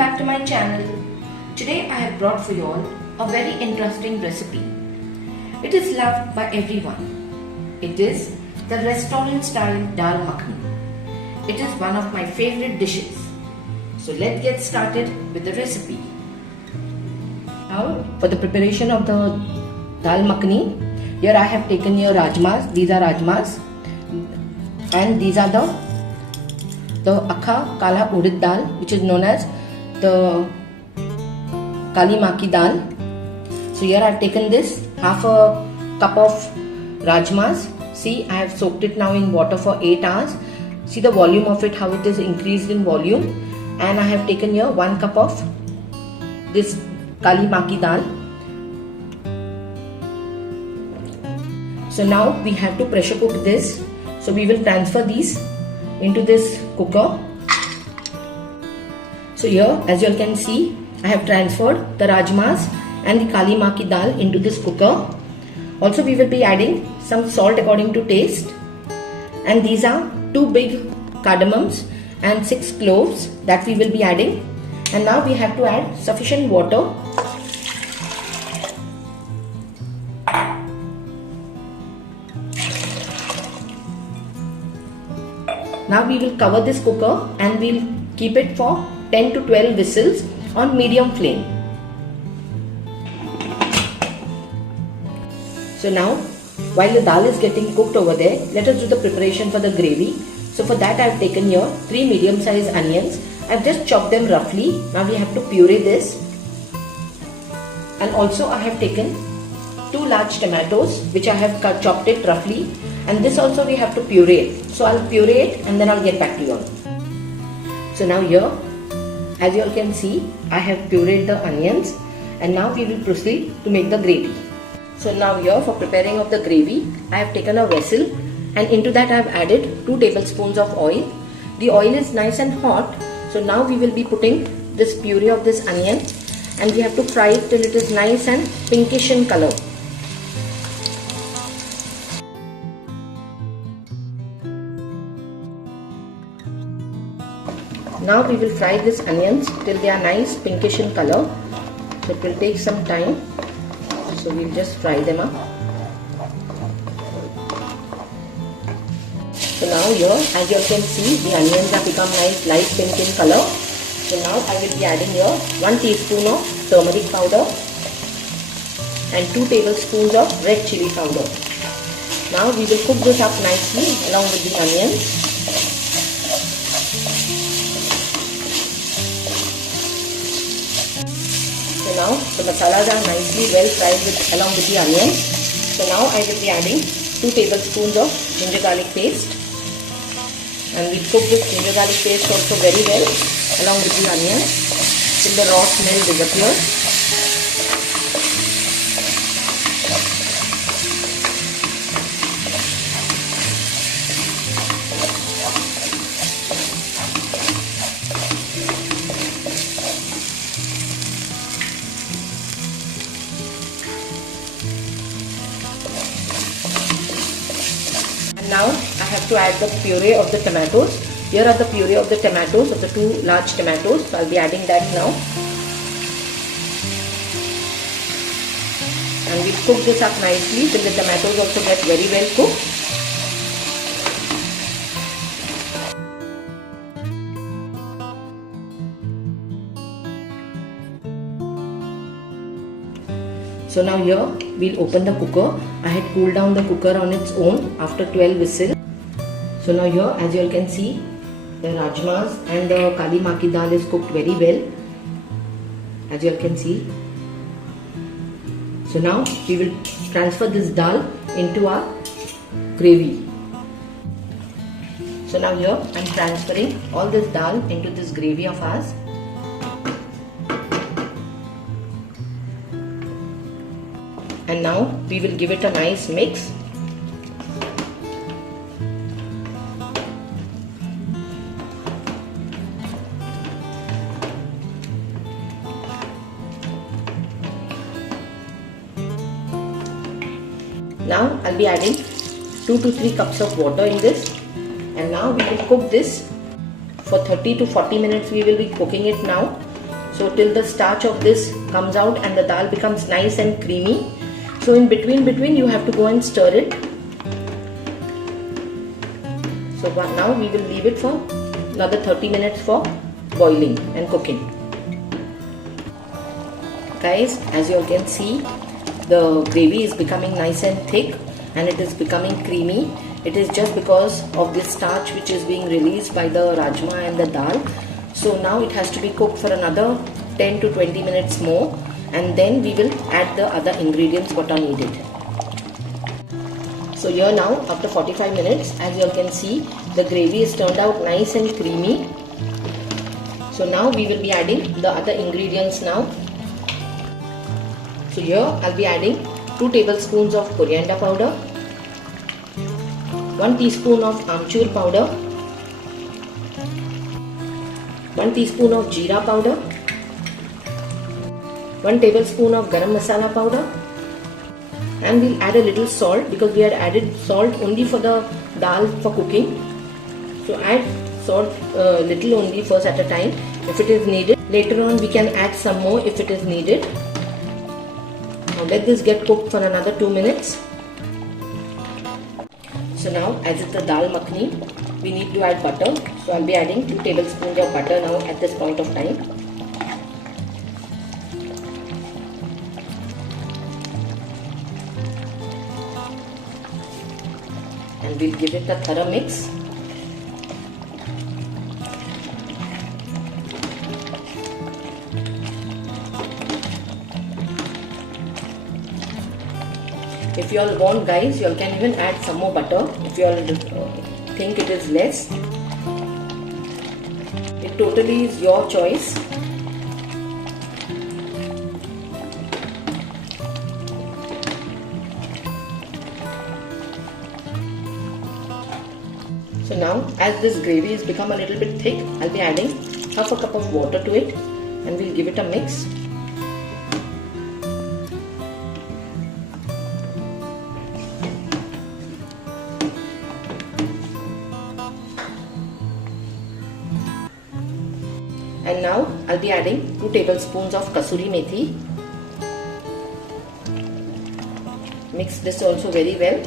back to my channel. Today I have brought for you all a very interesting recipe. It is loved by everyone. It is the restaurant style dal makhani. It is one of my favorite dishes. So let's get started with the recipe. Now for the preparation of the dal makhani, here I have taken your rajmas. These are rajmas and these are the akha kala udid dal, which is known as the kali maki dal. So here I have taken this half a cup of rajmas. See, I have soaked it now in water for 8 hours. See the volume of it, how it is increased in volume. And I have taken here 1 cup of this kali maki dal. So now we have to pressure cook this. So we will transfer these into this cooker. So here, as you all can see, I have transferred the rajmas and the kali maki dal into this cooker. Also we will be adding some salt according to taste. And these are 2 big cardamoms and 6 cloves that we will be adding. And now we have to add sufficient water. Now we will cover this cooker and we'll keep it for 10 to 12 whistles on medium flame. So now, while the dal is getting cooked over there, let us do the preparation for the gravy. So for that I have taken here 3 medium sized onions. I have just chopped them roughly. Now we have to puree this. And also I have taken 2 large tomatoes which I have chopped it roughly. And this also we have to puree it. So I'll puree it and then I'll get back to you all. So now here, as you all can see, I have pureed the onions and now we will proceed to make the gravy. So now here for preparing of the gravy, I have taken a vessel and into that I have added 2 tablespoons of oil. The oil is nice and hot. So now we will be putting this puree of this onion and we have to fry it till it is nice and pinkish in color. Now we will fry these onions till they are nice pinkish in color. So it will take some time. So we'll just fry them up. So now here, as you can see, the onions have become nice light pink in color. So now I will be adding here 1 teaspoon of turmeric powder and 2 tablespoons of red chili powder. Now we will cook this up nicely along with the onions. So now the masalas are nicely well fried along with the onions. So now I will be adding 2 tablespoons of ginger garlic paste. And we'll cook this ginger garlic paste also very well along with the onions till the raw smell disappears. Now I have to add the puree of the tomatoes. Here are the puree of the tomatoes, of the 2 large tomatoes. So I'll be adding that now. And we'll cook this up nicely till the tomatoes also get very well cooked. So now here we'll open the cooker. I had cooled down the cooker on its own after 12 whistles. So now here, as you all can see, the rajmas and the kali maki dal is cooked very well, as you all can see. So now we will transfer this dal into our gravy. So now here I am transferring all this dal into this gravy of ours. And now we will give it a nice mix. Now I'll be adding 2 to 3 cups of water in this. And now we will cook this for 30 to 40 minutes. We will be cooking it now So till the starch of this comes out and the dal becomes nice and creamy. So in between you have to go and stir it. So now we will leave it for another 30 minutes for boiling and cooking. Guys, as you all can see, the gravy is becoming nice and thick and it is becoming creamy. It is just because of this starch which is being released by the rajma and the dal. So now it has to be cooked for another 10 to 20 minutes more, and then we will add the other ingredients what are needed. So here now, after 45 minutes, as you all can see, the gravy is turned out nice and creamy. So now we will be adding the other ingredients now. So here I'll be adding 2 tablespoons of coriander powder, 1 teaspoon of amchur powder, 1 teaspoon of jeera powder, 1 tablespoon of garam masala powder, and we'll add a little salt because we had added salt only for the dal for cooking. So add salt little only first at a time if it is needed. Later on we can add some more if it is needed. Now let this get cooked for another 2 minutes. So now, as it's the dal makhani, we need to add butter. So I'll be adding 2 tablespoons of butter now at this point of time. And we'll give it a thorough mix. If you all want, guys, you all can even add some more butter if you all think it is less. It totally is your choice. So now, as this gravy has become a little bit thick, I'll be adding half a cup of water to it and we'll give it a mix. And now I'll be adding 2 tablespoons of kasuri methi. Mix this also very well.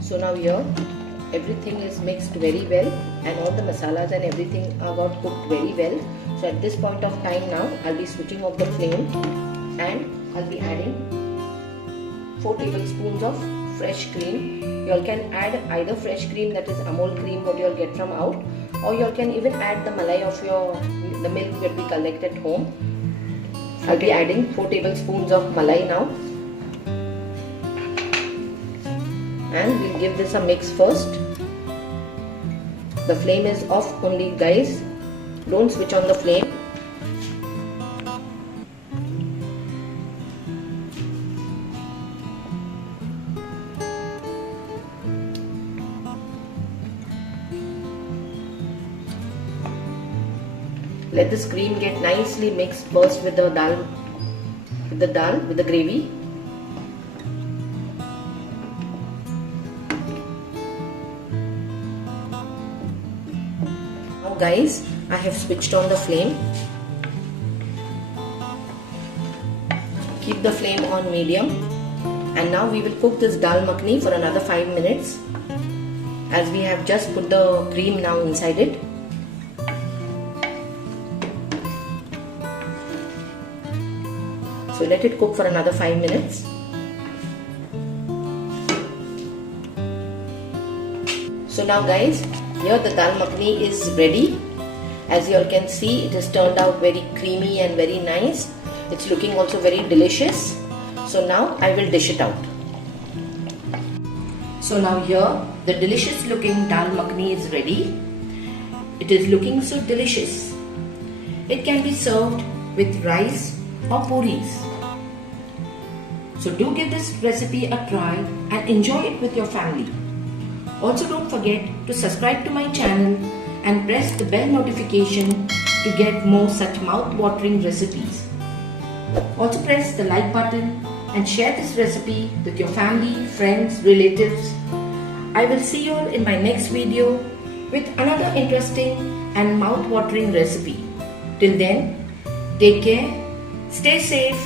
So now here everything is mixed very well and all the masalas and everything are got cooked very well. So at this point of time now, I'll be switching off the flame and I'll be adding 4 tablespoons of fresh cream. You all can add either fresh cream, that is Amul cream what you all get from out, or you all can even add the malai of the milk that we collect at home. I'll be adding 4 tablespoons of malai now. And we'll give this a mix first. The flame is off only, guys. Don't switch on the flame. Let this cream get nicely mixed first with the dal, with the gravy. Now guys, I have switched on the flame. Keep the flame on medium. And now we will cook this dal makhani for another 5 minutes, as we have just put the cream now inside it. So let it cook for another 5 minutes. So now guys, here the dal makhani is ready. As you all can see, it has turned out very creamy and very nice. It's looking also very delicious. So now I will dish it out. So now here the delicious looking dal makhani is ready. It is looking so delicious. It can be served with rice or puris. So do give this recipe a try and enjoy it with your family. Also don't forget to subscribe to my channel and press the bell notification to get more such mouth-watering recipes. Also press the like button and share this recipe with your family, friends, relatives. I will see you all in my next video with another interesting and mouth-watering recipe. Till then, take care, stay safe,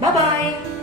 bye-bye.